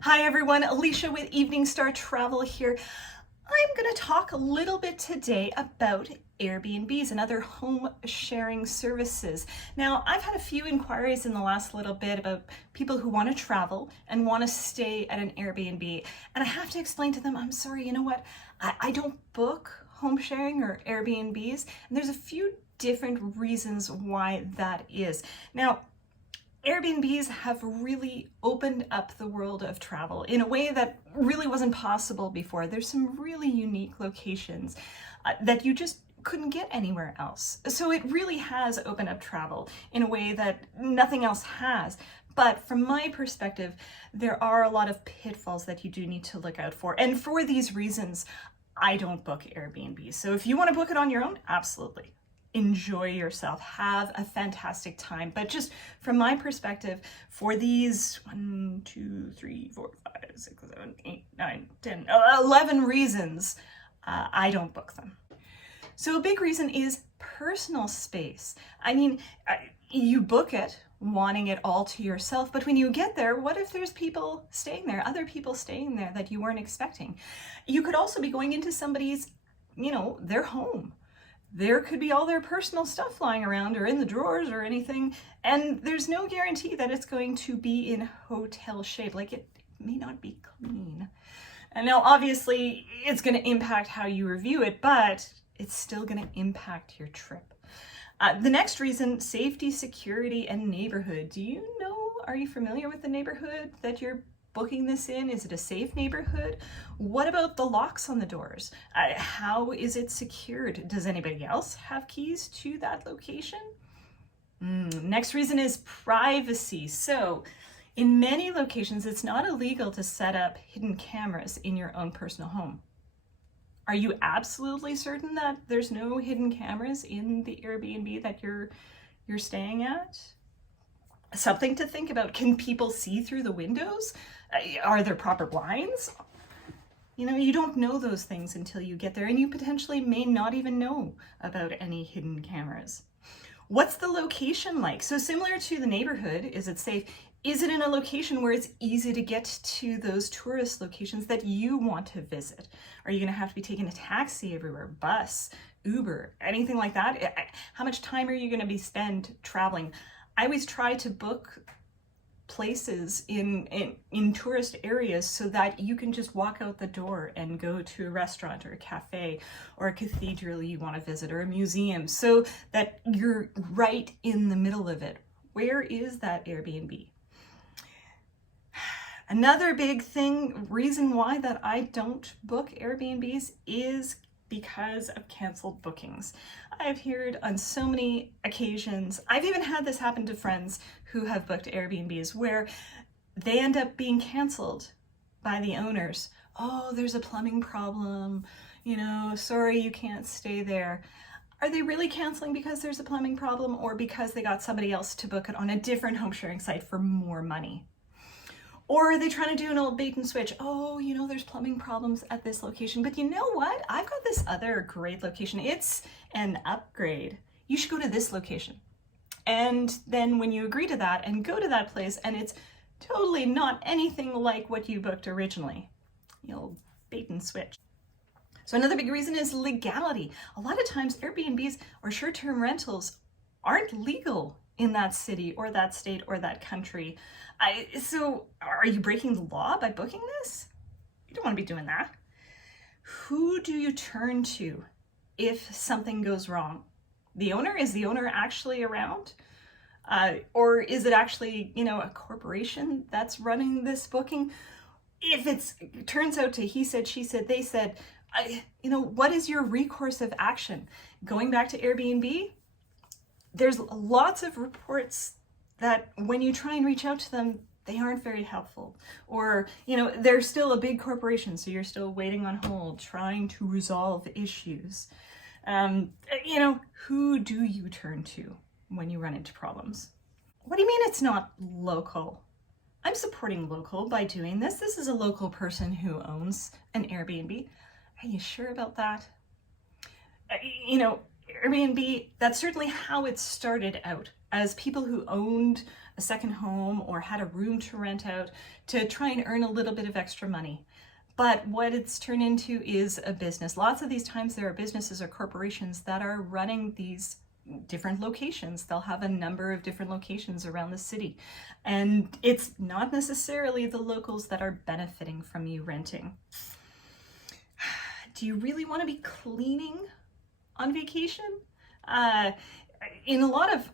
Hi everyone, Alicia with Evening Star Travel here. I'm going to talk a little bit today about Airbnbs and other home sharing services. Now, I've had a few inquiries in the last little bit about people who want to travel and want to stay at an Airbnb. And I have to explain to them, I'm sorry, you know what? I don't book home sharing or Airbnbs. And there's a few different reasons why that is. Now, Airbnbs have really opened up the world of travel in a way that really wasn't possible before. There's some really unique locations that you just couldn't get anywhere else. So it really has opened up travel in a way that nothing else has. But from my perspective, there are a lot of pitfalls that you do need to look out for. And for these reasons, I don't book Airbnb. So if you want to book it on your own, absolutely. Enjoy yourself, have a fantastic time. But just from my perspective, for these 1, 2, 3, 4, 5, 6, 7, 8, 9, 10, 11 reasons, I don't book them. So a big reason is personal space. I mean, you book it wanting it all to yourself, but when you get there, what if there's people staying there, other people staying there that you weren't expecting? You could also be going into somebody's, their home. There could be all their personal stuff lying around or in the drawers or anything, and there's no guarantee that it's going to be in hotel shape. Like, it may not be clean. And now obviously it's going to impact how you review it, but it's still going to impact your trip. The next reason, safety, security, and neighborhood. Are you familiar with the neighborhood that you're booking this in? Is it a safe neighborhood? What about the locks on the doors? How is it secured? Does anybody else have keys to that location? Next reason is privacy. So in many locations, it's not illegal to set up hidden cameras in your own personal home. Are you absolutely certain that there's no hidden cameras in the Airbnb that you're staying at? Something to think about. Can people see through the windows? Are there proper blinds? You don't know those things until you get there, and you potentially may not even know about any hidden cameras. What's the location like? So similar to the neighborhood, is it safe? Is it in a location where it's easy to get to those tourist locations that you want to visit? Are you going to have to be taking a taxi everywhere, bus, Uber, anything like that? How much time are you going to be spent traveling? I always try to book places in tourist areas so that you can just walk out the door and go to a restaurant or a cafe or a cathedral you want to visit or a museum, so that you're right in the middle of it. Where is that Airbnb? Another big reason why that I don't book Airbnbs is because of canceled bookings. I've heard on so many occasions, I've even had this happen to friends who have booked Airbnbs where they end up being canceled by the owners. Oh, there's a plumbing problem, sorry, you can't stay there. Are they really canceling because there's a plumbing problem, or because they got somebody else to book it on a different home sharing site for more money? Or are they trying to do an old bait and switch? Oh, there's plumbing problems at this location, but you know what? I've got this other great location. It's an upgrade. You should go to this location. And then when you agree to that and go to that place and it's totally not anything like what you booked originally, you'll bait and switch. So another big reason is legality. A lot of times Airbnbs or short-term rentals aren't legal in that city or that state or that country. So are you breaking the law by booking this? You don't want to be doing that. Who do you turn to if something goes wrong? The owner? Is the owner actually around? Or is it actually, a corporation that's running this booking? If it turns out to he said, she said, they said, what is your recourse of action? Going back to Airbnb, there's lots of reports that when you try and reach out to them, they aren't very helpful. Or, they're still a big corporation, so you're still waiting on hold, trying to resolve issues. Who do you turn to when you run into problems? What do you mean it's not local? I'm supporting local by doing this. This is a local person who owns an Airbnb. Are you sure about that? Airbnb, that's certainly how it started out as people who owned a second home or had a room to rent out to try and earn a little bit of extra money. But what it's turned into is a business. Lots of these times there are businesses or corporations that are running these different locations. They'll have a number of different locations around the city. And it's not necessarily the locals that are benefiting from you renting. Do you really want to be cleaning on vacation? In a lot of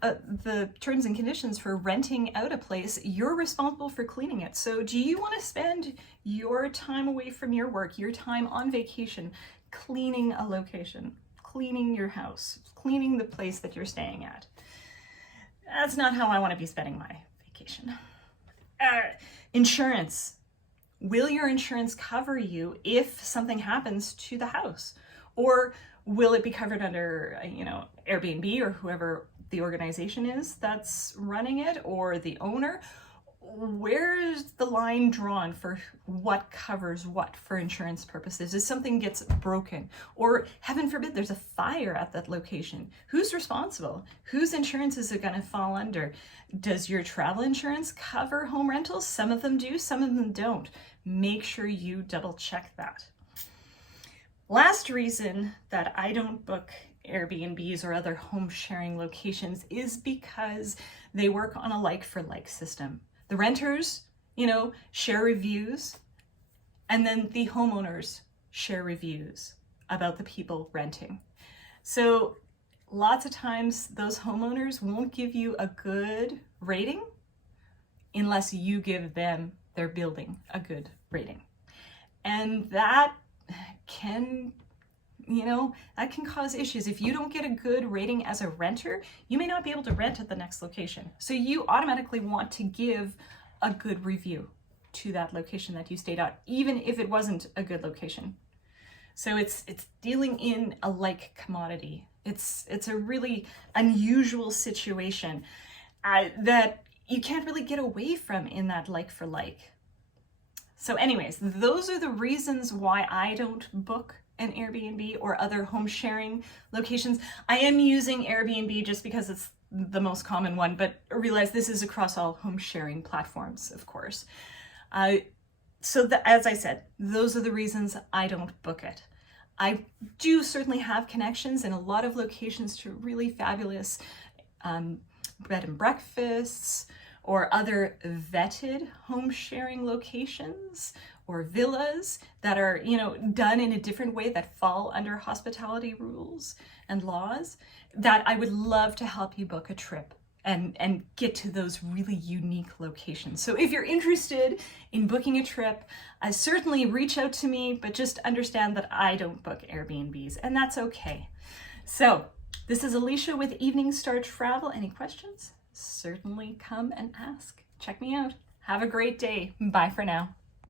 the terms and conditions for renting out a place, you're responsible for cleaning it. So do you want to spend your time away from your work, your time on vacation, cleaning a location, cleaning your house, cleaning the place that you're staying at? That's not how I want to be spending my vacation. Insurance. Will your insurance cover you if something happens to the house? Or will it be covered under, Airbnb or whoever the organization is that's running it, or the owner? Where's the line drawn for what covers what for insurance purposes? If something gets broken, or heaven forbid there's a fire at that location, who's responsible? Whose insurance is it going to fall under? Does your travel insurance cover home rentals? Some of them do, some of them don't. Make sure you double check that. Last reason that I don't book Airbnbs or other home sharing locations is because they work on a like-for-like system. The renters, share reviews, and then the homeowners share reviews about the people renting. So lots of times those homeowners won't give you a good rating unless you give them, their building, a good rating. And that can cause issues. If you don't get a good rating as a renter, you may not be able to rent at the next location. So you automatically want to give a good review to that location that you stayed at, even if it wasn't a good location. So it's dealing in a like commodity. It's a really unusual situation that you can't really get away from in that like for like. So anyways, those are the reasons why I don't book an Airbnb or other home sharing locations. I am using Airbnb just because it's the most common one, but realize this is across all home sharing platforms, of course. As I said, those are the reasons I don't book it. I do certainly have connections in a lot of locations to really fabulous bed and breakfasts, or other vetted home sharing locations or villas that are, done in a different way that fall under hospitality rules and laws, that I would love to help you book a trip and get to those really unique locations. So if you're interested in booking a trip, certainly reach out to me, but just understand that I don't book Airbnbs, and that's okay. So this is Alicia with Evening Star Travel. Any questions? Certainly come and ask. Check me out. Have a great day. Bye for now.